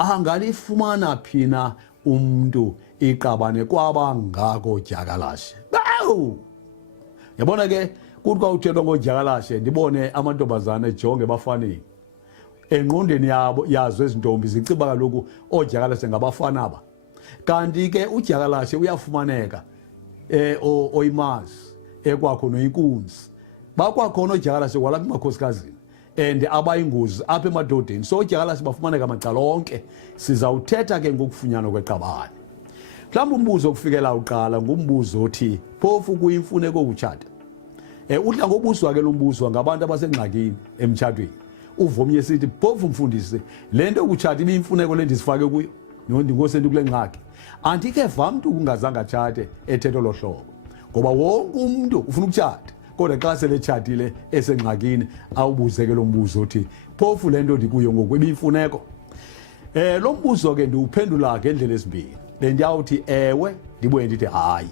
angalifumana phina umntu iqabane kwaba ngako dyakalashe. Bawu! Yabona ke kuthi xa uthethwa ngodyakalashe ndibone amantombazane ejonge ebafaneni. Engqondweni yabo yazo ezintombi ziciba kaloku oodyakalashe ngabafana aba. Kanti ke udyakalashe uyafumaneka oyimazi ekwakho noyinkunzi. Bakwakhona oodyakalashe kwalapha emakhosikazi and abayingozi apha emadodeni. So oodyakalashe bafumaneka macala onke. Sizawuthetha ke ngokufunyanwa kweqabane. Mhlawumbi umbuzo okufikela uqala ngumbuzo othi phofu kuyimfuneko ukutshata. Udla ngobuzwa ke lo mbuzo ngabantu abasengxakini emtshatweni. Uvomye sithi phofu mfundisi lento ukutshata ibiyimfuneko le ndisifake kuyo ndingose ndikule ngxaki. Andike vamntu kungazange atshate ethetho lo hlobo. Ngoba wonke umuntu ufuna ukutshata. Kodwa xa sele tshatile esengxakini awubuze ke lo mbuzo othi phofu lento ndikuyo ngoku ibiyimfuneko. Lo mbuzo ke ndiwuphendula ngendlela ezimbini. Bendiyawuthi ewe ndibuye ndithi hayi.